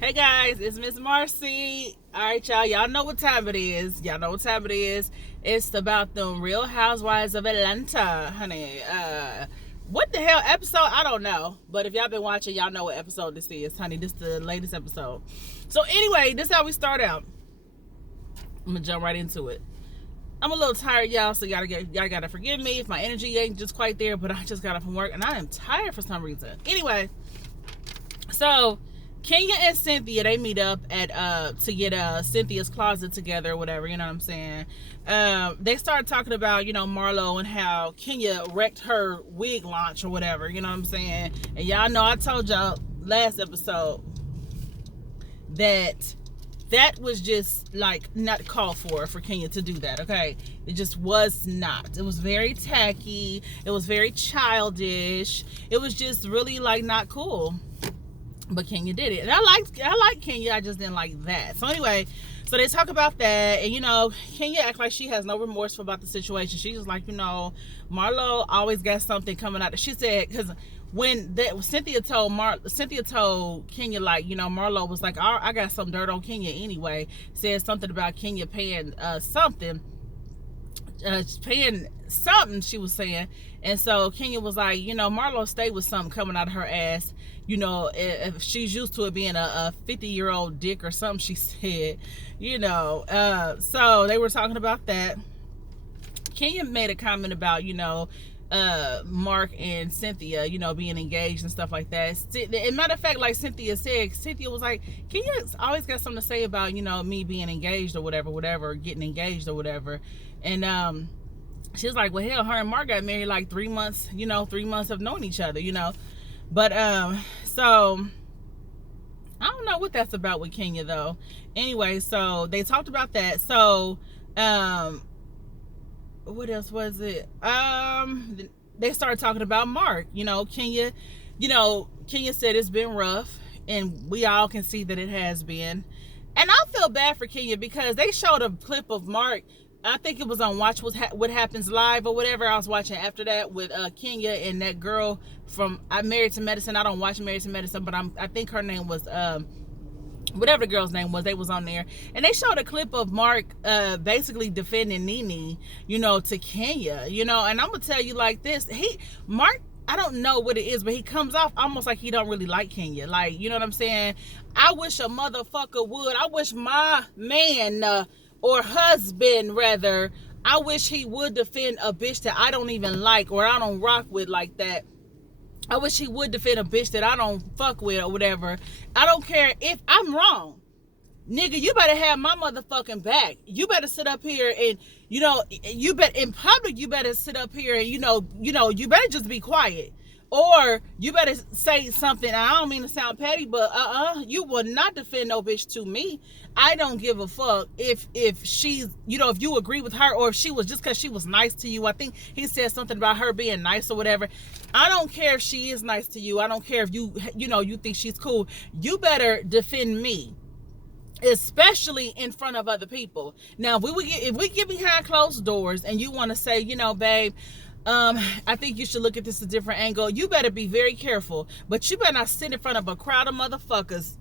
Hey guys, it's Miss Marcy. All right, y'all. Y'all know what time it is. It's about the Real Housewives of Atlanta, honey. What the hell episode? I don't know. But if y'all been watching, y'all know what episode this is, honey. This is the latest episode. So anyway, this is how we start out. I'm gonna jump right into it. I'm a little tired, y'all, so y'all gotta forgive me if my energy ain't just quite there, but I just got up from work and I am tired for some reason. Anyway, so Kenya and Cynthia, they meet up at to get Cynthia's closet together or whatever, you know what I'm saying? They started talking about, Marlo and how Kenya wrecked her wig launch or whatever, you know what I'm saying? And y'all know I told y'all last episode that was just like not called for Kenya to do that, okay? It just was not. It was very tacky. It was very childish. It was just really like not cool. But Kenya did it. And I like Kenya. I just didn't like that. So anyway, so they talk about that. And, Kenya acts like she has no remorse about the situation. She's just like, Marlo always got something coming out. She said, because when Cynthia told Kenya, like, Marlo was like, I got some dirt on Kenya anyway. Said something about Kenya paying something, she was saying. And so Kenya was like, Marlo stayed with something coming out of her ass. If she's used to it being a 50-year-old dick or something, she said, so they were talking about that. Kenya made a comment about, Mark and Cynthia, being engaged and stuff like that. And matter of fact, like Cynthia said, Cynthia was like, Kenya's always got something to say about, me being engaged or whatever, getting engaged or whatever. And she was like, well, hell, her and Mark got married like 3 months, 3 months of knowing each other, But, so I don't know what that's about with Kenya though. Anyway, so they talked about that. So, what else was it? They started talking about Mark. Kenya said it's been rough, and we all can see that it has been. And I feel bad for Kenya because they showed a clip of Mark. I think it was on Watch What Happens Live or whatever. I was watching after that with Kenya and that girl from Married to Medicine. I don't watch Married to Medicine, but I think her name was whatever the girl's name was. They was on there, and they showed a clip of Mark basically defending Nene, to Kenya, and I'm gonna tell you like this: Mark, I don't know what it is, but he comes off almost like he don't really like Kenya. Like, you know what I'm saying? I wish a motherfucker would. I wish my man or husband, rather, I wish he would defend a bitch that I don't even like or I don't rock with like that. I wish he would defend a bitch that I don't fuck with or whatever. I don't care if I'm wrong. Nigga, you better have my motherfucking back. You better sit up here and, you bet in public, you better sit up here and, you better just be quiet. Or you better say something. I don't mean to sound petty, but you will not defend no bitch to me. I don't give a fuck if she's, if you agree with her, or if she was just because she was nice to you. I think he said something about her being nice or whatever. I don't care if she is nice to you. I don't care if you think she's cool. You better defend me, especially in front of other people. Now, if we get behind closed doors and you want to say, babe, I think you should look at this a different angle. You better be very careful. But you better not sit in front of a crowd of motherfuckers.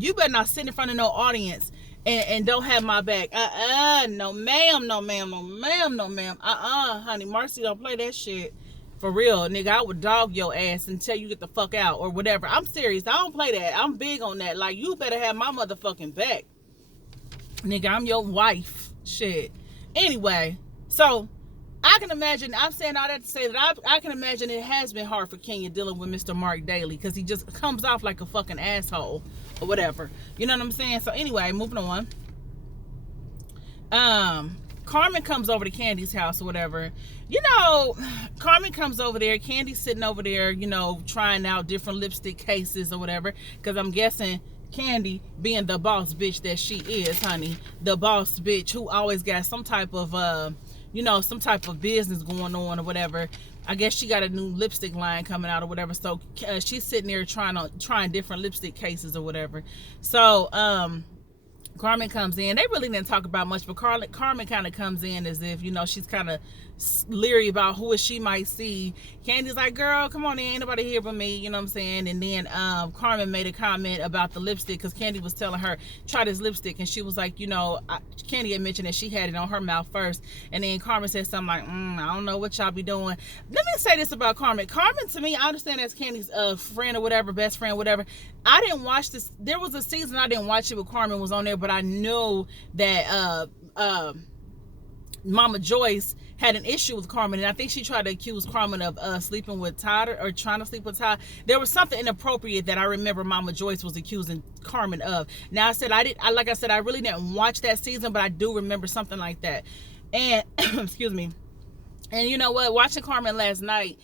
You better not sit in front of no audience and don't have my back. No ma'am, no ma'am, no ma'am, no ma'am. Honey, Marcy don't play that shit. For real, nigga, I would dog your ass and tell you get the fuck out or whatever. I'm serious. I don't play that. I'm big on that. Like, you better have my motherfucking back. Nigga, I'm your wife. Shit. Anyway, so I can imagine, I'm saying all that to say that I can imagine it has been hard for Kenya dealing with Mr. Mark Daly because he just comes off like a fucking asshole or whatever. You know what I'm saying? So anyway, moving on. Carmen comes over to Candy's house or whatever. Carmen comes over there. Candy's sitting over there, trying out different lipstick cases or whatever. Because I'm guessing Candy, being the boss bitch that she is, honey, the boss bitch who always got some type of some type of business going on or whatever. I guess she got a new lipstick line coming out or whatever. So she's sitting there trying different lipstick cases or whatever. So Carmen comes in. They really didn't talk about much, but Carmen kind of comes in as if, she's kind of leery about who she might see. Candy's like, girl, come on, there ain't nobody here but me, you know what I'm saying? And then Carmen made a comment about the lipstick, because Candy was telling her, try this lipstick, and she was like, Candy had mentioned that she had it on her mouth first, and then Carmen said something like, I don't know what y'all be doing. Let me say this about Carmen. Carmen, to me, I understand that's Candy's friend or whatever, best friend, whatever. I didn't watch this. There was a season I didn't watch it with Carmen was on there, but I know that Mama Joyce had an issue with Carmen, and I think she tried to accuse Carmen of sleeping with Todd, or trying to sleep with Todd. There was something inappropriate that I remember Mama Joyce was accusing Carmen of. Now like I said, I really didn't watch that season, but I do remember something like that. And excuse me. And you know what? Watching Carmen last night,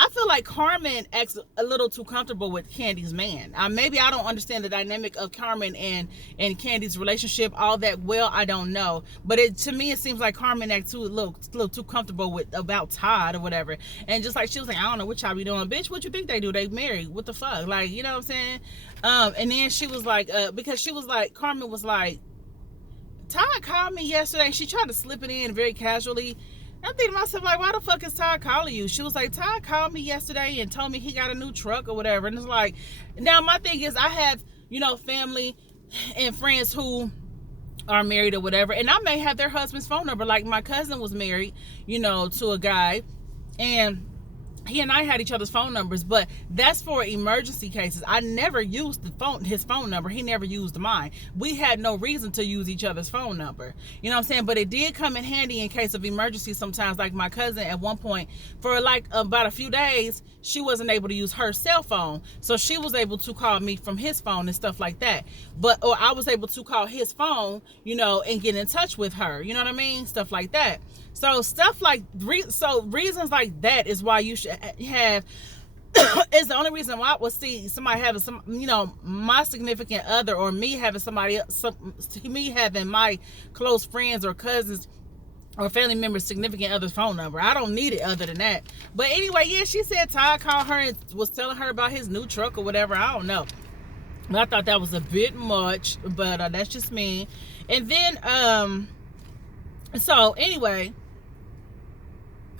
I feel like Carmen acts a little too comfortable with Candy's man. Maybe I don't understand the dynamic of Carmen and Candy's relationship all that well. I don't know. But to me, it seems like Carmen acts a little too comfortable about Todd or whatever. And just like she was like, I don't know what y'all be doing. Bitch, what you think they do? They married. What the fuck? Like, you know what I'm saying? And then she was like, because she was like, Carmen was like, Todd called me yesterday. She tried to slip it in very casually. I'm thinking to myself, like, why the fuck is Todd calling you? She was like, Todd called me yesterday and told me he got a new truck or whatever. And it's like, now my thing is, I have, family and friends who are married or whatever, and I may have their husband's phone number. Like, my cousin was married, to a guy, and he and I had each other's phone numbers, but that's for emergency cases. I never used his phone number. He never used mine. We had no reason to use each other's phone number. You know what I'm saying? But it did come in handy in case of emergency sometimes. Like my cousin at one point, for like about a few days, she wasn't able to use her cell phone. So she was able to call me from his phone and stuff like that. Or I was able to call his phone, and get in touch with her. You know what I mean? Stuff like that. So reasons like that is why you should have is the only reason why I would see somebody having my significant other, or me having somebody else, me having my close friends or cousins or family members' significant other's phone number. I don't need it other than that. But anyway, yeah, she said Todd called her and was telling her about his new truck or whatever. I don't know. But I thought that was a bit much, but that's just me. And then, so anyway,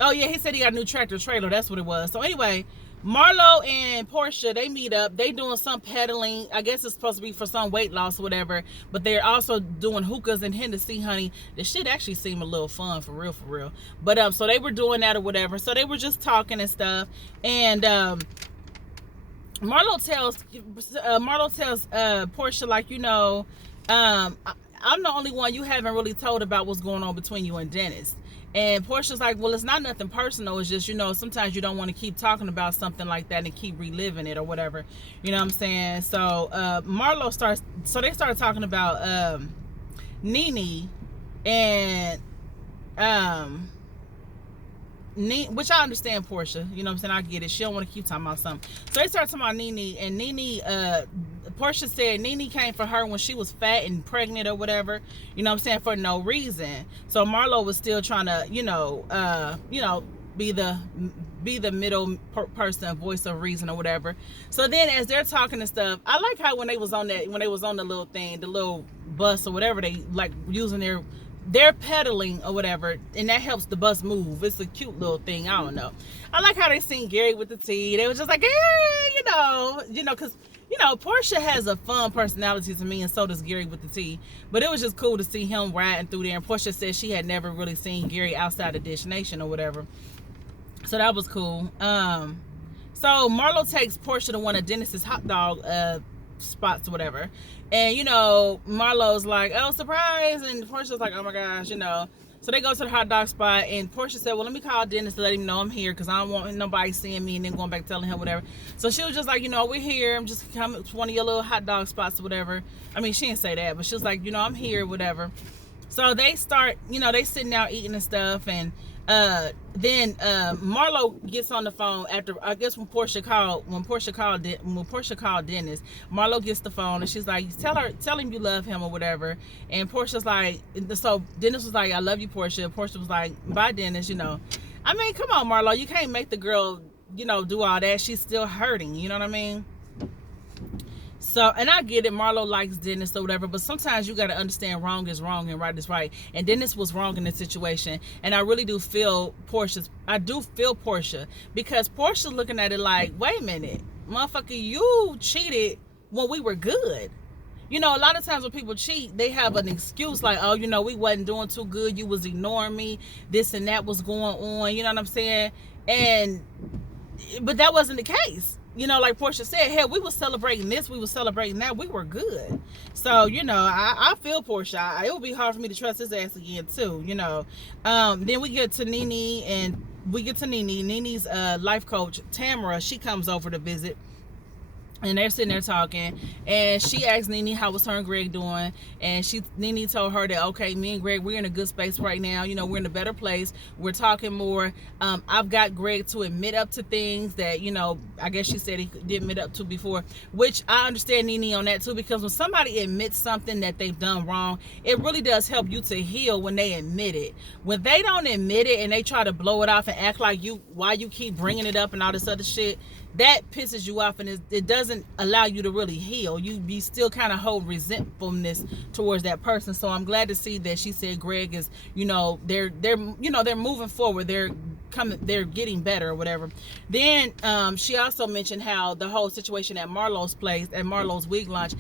oh yeah, he said he got a new tractor trailer. That's what it was. So anyway, Marlo and Portia, they meet up. They doing some pedaling. I guess it's supposed to be for some weight loss or whatever. But they're also doing hookahs and Hennessy, honey. The shit actually seemed a little fun, for real, for real. But so they were doing that or whatever. So they were just talking and stuff. And Marlo tells Portia, like, I'm the only one you haven't really told about what's going on between you and Dennis. And Portia's like, well, it's not nothing personal. It's just, sometimes you don't want to keep talking about something like that and keep reliving it or whatever. You know what I'm saying? So they started talking about Nene and which I understand Portia. You know what I'm saying? I get it. She don't want to keep talking about something. So they started talking about Nene, and Nene, Portia said Nene came for her when she was fat and pregnant or whatever, you know what I'm saying, for no reason. So Marlo was still trying to, be the middle person, voice of reason or whatever. So then as they're talking and stuff, I like how when they was on the little thing, the little bus or whatever, they like using they're pedaling or whatever, and that helps the bus move. It's a cute little thing. I don't know. I like how they sing Gary with the T. They was just like, because Portia has a fun personality to me, and so does Gary with the T. But it was just cool to see him riding through there. And Portia said she had never really seen Gary outside of Dish Nation or whatever. So that was cool. So Marlo takes Portia to one of Dennis's hot dog spots or whatever. And, Marlo's like, oh, surprise. And Portia's like, oh my gosh, So they go to the hot dog spot, and Portia said, well, let me call Dennis to let him know I'm here, because I don't want nobody seeing me and then going back telling him whatever. So she was just like, we're here. I'm just coming to one of your little hot dog spots or whatever. I mean, she didn't say that, but she was like, I'm here, whatever. So they start, they sitting out eating and stuff, and then Marlo gets on the phone after, I guess when Portia called Dennis. Marlo gets the phone and she's like, tell him you love him or whatever. And Portia's like, so Dennis was like, I love you, Portia. Portia was like, bye, Dennis. I mean, come on, Marlo, you can't make the girl do all that. She's still hurting, you know what I mean? So, and I get it, Marlo likes Dennis or whatever, but sometimes you got to understand wrong is wrong and right is right. And Dennis was wrong in this situation. And I really do feel Portia, because Portia's looking at it like, wait a minute, motherfucker, you cheated when we were good. You know, a lot of times when people cheat, they have an excuse like, oh, you know, we wasn't doing too good. You was ignoring me. This and that was going on. You know what I'm saying? But that wasn't the case. You know, like Portia said, hell, we were celebrating this, we were celebrating that, we were good. So, you know, I feel Portia. It would be hard for me to trust his ass again too, you know. Then we get to Nene's life coach, Tamara. She comes over to visit. And they're sitting there talking, and she asked Nene how was her and Greg doing, and Nene told her that, okay, me and Greg, we're in a good space right now. You know, we're in a better place. We're talking more. I've got Greg to admit up to things that, you know, I guess she said he didn't admit up to before, which I understand Nene on that too, because when somebody admits something that they've done wrong, it really does help you to heal when they admit it. When they don't admit it and they try to blow it off and act like why you keep bringing it up and all this other shit, that pisses you off, and it doesn't allow you to really heal. You still kind of hold resentfulness towards that person. So I'm glad to see that she said Greg is, you know, they're moving forward. They're getting better or whatever. Then she also mentioned how the whole situation at Marlo's place, at Marlo's wig launch,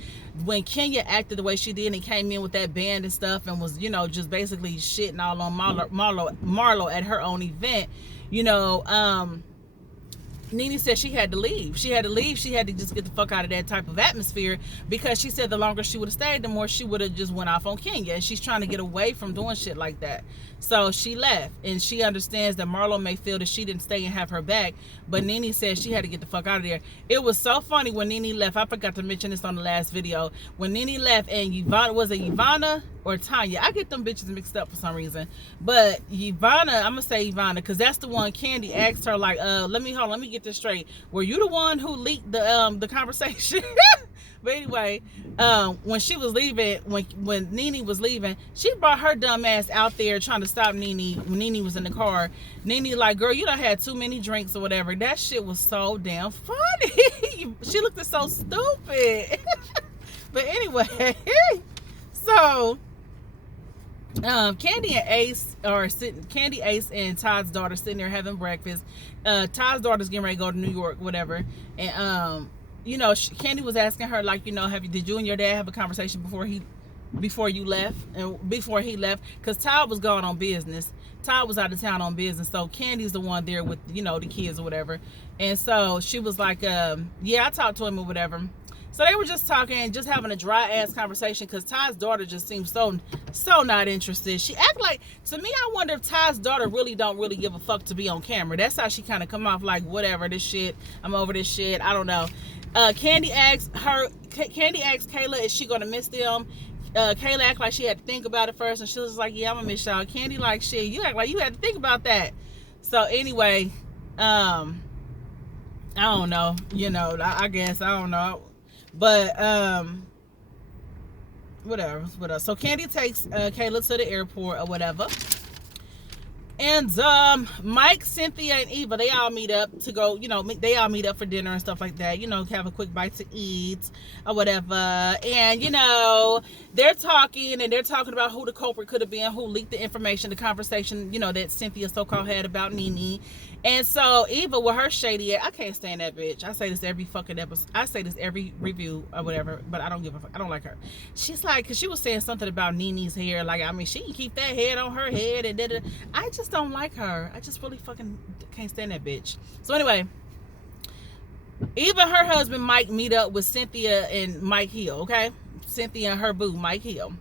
when Kenya acted the way she did and came in with that band and stuff and was, you know, just basically shitting all on Marlo at her own event, you know, Nene said she had to leave. She had to just get the fuck out of that type of atmosphere, because she said the longer she would have stayed, the more she would have just went off on Kenya, and she's trying to get away from doing shit like that. So she left, and she understands that Marlo may feel that she didn't stay and have her back, but Nene said she had to get the fuck out of there. It was so funny when Nene left. I forgot to mention this on the last video. When Nene left, and Ivana or Tanya? I get them bitches mixed up for some reason. But Ivana, I'm gonna say Ivana, because that's the one Candy asked her, like, let me get this straight. Were you the one who leaked the conversation? But anyway, when she was leaving, when Nene was leaving, she brought her dumb ass out there trying to stop Nene when Nene was in the car. Nene like, girl, you done had too many drinks or whatever. That shit was so damn funny. She looked so stupid. But anyway, so Candy, Ace, and Todd's daughter sitting there having breakfast. Todd's daughter's getting ready to go to New York, whatever, and you know, Candy was asking her, like, you know, did you and your dad have a conversation before you left, and before he left, because Todd was gone on business. Todd was out of town on business, so Candy's the one there with, you know, the kids or whatever. And so she was like, yeah, I talked to him or whatever. So they were just talking, just having a dry ass conversation, because Todd's daughter just seems so not interested. She act like, to me, I wonder if Todd's daughter don't really give a fuck to be on camera. That's how she kind of come off, like, whatever, this shit, I'm over this shit, I don't know. Candy asked Kayla, is she gonna miss them? Kayla act like she had to think about it first, and she was like, yeah, I'm gonna miss y'all. Candy like, shit, you act like you had to think about that. So anyway, I don't know, you know, I guess, I don't know. But whatever. So Candy takes Kayla to the airport or whatever. And Mike, Cynthia, and Eva, they all meet up to go, you know, they all meet up for dinner and stuff like that, you know, have a quick bite to eat or whatever. And, you know, they're talking about who the culprit could have been, who leaked the information, the conversation, you know, that Cynthia so-called had about Nene. And so Eva, with her shady ass, I can't stand that bitch. I say this every fucking episode. I say this every review or whatever, but I don't give a fuck. I don't like her. She's like, because she was saying something about Nene's hair. Like, I mean, she can keep that head on her head. And I just don't like her. I just really fucking can't stand that bitch. So anyway, Eva and her husband Mike meet up with Cynthia and Mike Hill, okay? Cynthia and her boo, Mike Hill.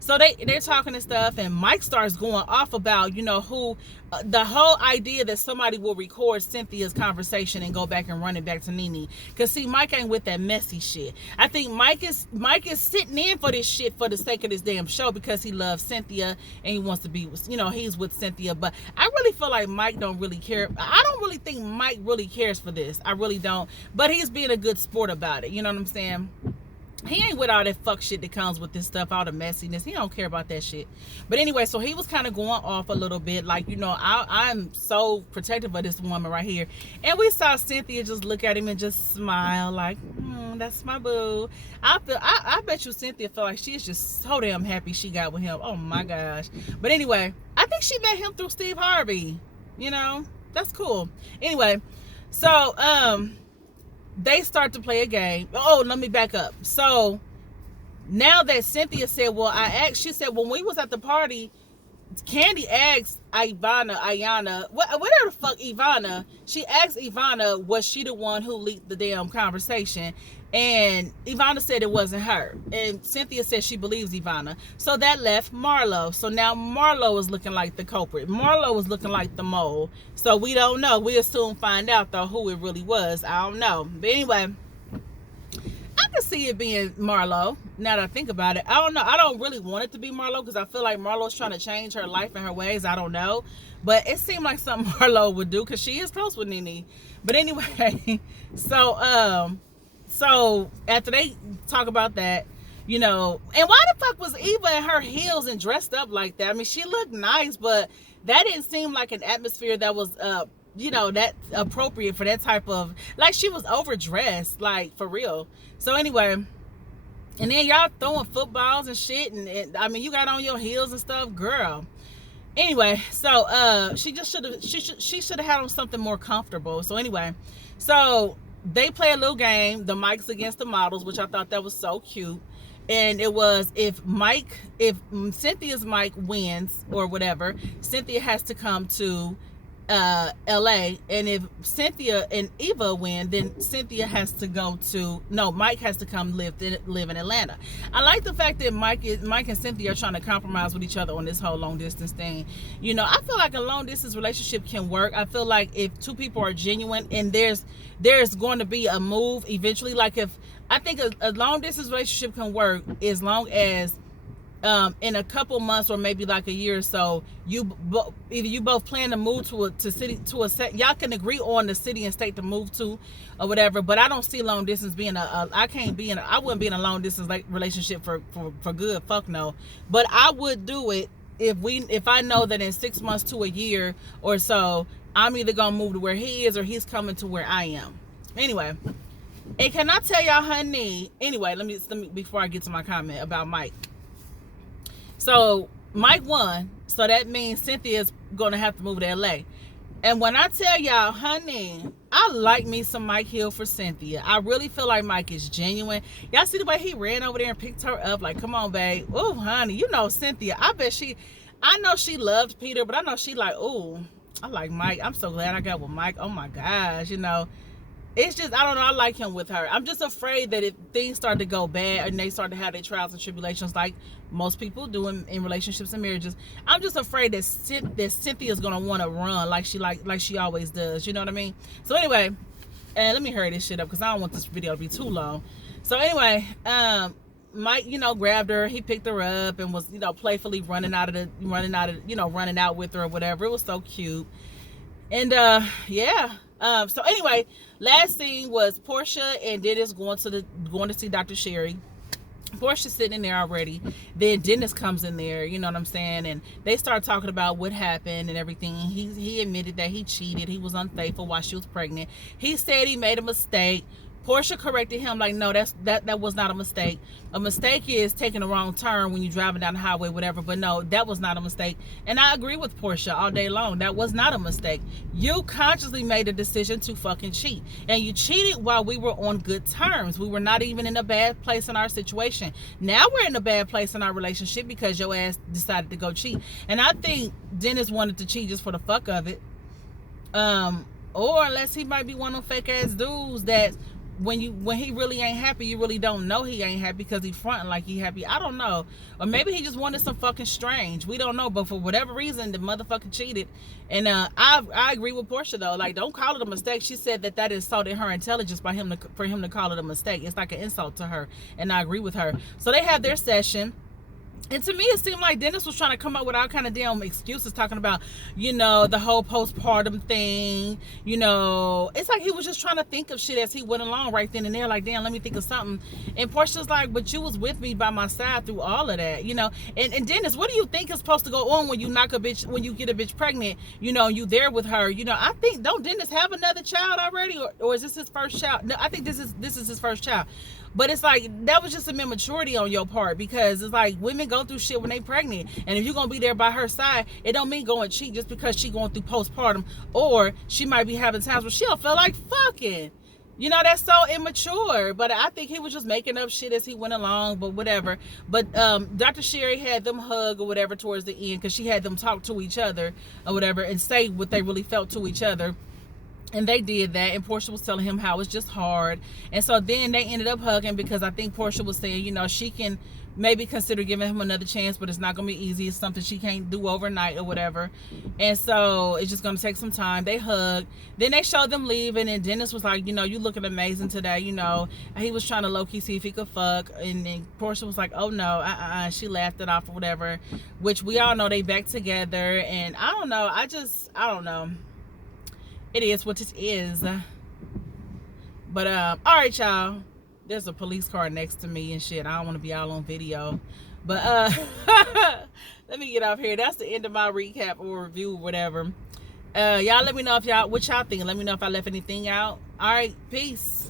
So they're talking and stuff, and Mike starts going off about, you know, who, the whole idea that somebody will record Cynthia's conversation and go back and run it back to Nene. Because, see, Mike ain't with that messy shit. I think Mike is sitting in for this shit for the sake of this damn show, because he loves Cynthia and he wants to be, you know, he's with Cynthia. But I really feel like Mike don't really care. I don't really think Mike really cares for this. I really don't. But he's being a good sport about it. You know what I'm saying? He ain't with all that fuck shit that comes with this stuff, all the messiness. He don't care about that shit. But anyway, so he was kind of going off a little bit, like, you know, I'm so protective of this woman right here. And we saw Cynthia just look at him and just smile, like, that's my boo. I bet you Cynthia felt like she's just so damn happy she got with him. Oh my gosh. But anyway, I think she met him through Steve Harvey. You know, that's cool. Anyway, so they start to play a game. Oh, let me back up. So now that Cynthia said, well, she said, when we was at the party, Candy asked Ivana, whatever the fuck Ivana, she asked Ivana, was she the one who leaked the damn conversation? And Ivana said it wasn't her. And Cynthia said she believes Ivana. So that left Marlo. So now Marlo is looking like the culprit. Marlo is looking like the mole. So we don't know. We'll soon find out, though, who it really was. I don't know. But anyway, I can see it being Marlo, now that I think about it. I don't know. I don't really want it to be Marlo because I feel like Marlo's trying to change her life and her ways. I don't know. But it seemed like something Marlo would do because she is close with Nene. But anyway, so after they talk about that, you know, and why the fuck was Eva in her heels and dressed up like that? I mean, she looked nice, but that didn't seem like an atmosphere that was, you know, that appropriate for that type of, like, she was overdressed, like, for real. So anyway, and then y'all throwing footballs and shit, and I mean, you got on your heels and stuff, girl. Anyway, so she should have had on something more comfortable. So anyway, so they play a little game, the mics against the models, which I thought that was so cute. And it was, if Cynthia's mic wins or whatever, Cynthia has to come to LA, and if Cynthia and Eva win, then Cynthia has to go to, no, Mike has to come live in Atlanta. I like the fact that Mike and Cynthia are trying to compromise with each other on this whole long distance thing. You know, I feel like a long distance relationship can work. I feel like if two people are genuine and there's going to be a move eventually, like if I think a long distance relationship can work as long as in a couple months or maybe like a year or so, either you both plan to move to a set, y'all can agree on the city and state to move to or whatever. But I don't see long distance being I wouldn't be in a long distance relationship for good. Fuck no. But I would do it if I know that in 6 months to a year or so, I'm either gonna move to where he is or he's coming to where I am. Anyway, and can I tell y'all, honey? Anyway, let me before I get to my comment about Mike. So Mike won, so that means Cynthia's gonna have to move to LA. And when I tell y'all, honey, I like me some Mike Hill for Cynthia. I really feel like Mike is genuine. Y'all see the way he ran over there and picked her up, like, come on, babe. Oh, honey, you know Cynthia. I know she loved Peter, but I know she like, oh, I like Mike. I'm so glad I got with Mike. Oh my gosh, you know. It's just, I don't know, I like him with her. I'm just afraid that if things start to go bad and they start to have their trials and tribulations like most people do in relationships and marriages, I'm just afraid that Cynthia's going to want to run like she always does. You know what I mean? So anyway, and let me hurry this shit up because I don't want this video to be too long. So anyway, Mike, you know, grabbed her, he picked her up and was, you know, playfully running out with her or whatever. It was so cute. And yeah. So anyway, last scene was Portia and Dennis going to see Dr. Sherry. Portia's sitting in there already. Then Dennis comes in there, you know what I'm saying? And they start talking about what happened and everything. He admitted that he cheated. He was unfaithful while she was pregnant. He said he made a mistake. Portia corrected him like, no, that was not a mistake. A mistake is taking a wrong turn when you're driving down the highway, whatever. But no, that was not a mistake. And I agree with Portia all day long. That was not a mistake. You consciously made a decision to fucking cheat. And you cheated while we were on good terms. We were not even in a bad place in our situation. Now we're in a bad place in our relationship because your ass decided to go cheat. And I think Dennis wanted to cheat just for the fuck of it. Or unless he might be one of them fake ass dudes that when he really ain't happy, you really don't know he ain't happy because he's fronting like he happy. I don't know. Or maybe he just wanted some fucking strange. We don't know. But for whatever reason, the motherfucker cheated. And I agree with Portia though. Like, don't call it a mistake. She said that insulted her intelligence for him to call it a mistake. It's like an insult to her. And I agree with her. So they have their session. And to me, it seemed like Dennis was trying to come up with all kind of damn excuses, talking about, you know, the whole postpartum thing. You know, it's like he was just trying to think of shit as he went along right then and there. Like, damn, let me think of something. And Portia's like, but you was with me by my side through all of that, you know. And Dennis, what do you think is supposed to go on when you knock a bitch, when you get a bitch pregnant? You know, you there with her. You know, I think, don't Dennis have another child already, or is this his first child? No, I think this is his first child. But it's like, that was just some immaturity on your part, because it's like, women go through shit when they pregnant. And if you're going to be there by her side, it don't mean go and cheat just because she going through postpartum, or she might be having times where she don't feel like fucking. You know, that's so immature. But I think he was just making up shit as he went along, but whatever. But Dr. Sherry had them hug or whatever towards the end, because she had them talk to each other or whatever and say what they really felt to each other. And they did that, and Portia was telling him how it's just hard. And so then they ended up hugging, because I think Portia was saying, you know, she can maybe consider giving him another chance, but it's not going to be easy. It's something she can't do overnight or whatever. And so it's just going to take some time. They hugged. Then they showed them leaving, and Dennis was like, you know, you looking amazing today. You know, he was trying to low-key see if he could fuck. And then Portia was like, oh, no, she laughed it off or whatever, which we all know they back together. And I don't know. I don't know. It is what it is. But all right, y'all, there's a police car next to me and shit. I don't want to be all on video, but let me get off here. That's the end of my recap or review or whatever. Y'all let me know if what y'all think. Let me know if I left anything out. All right, peace.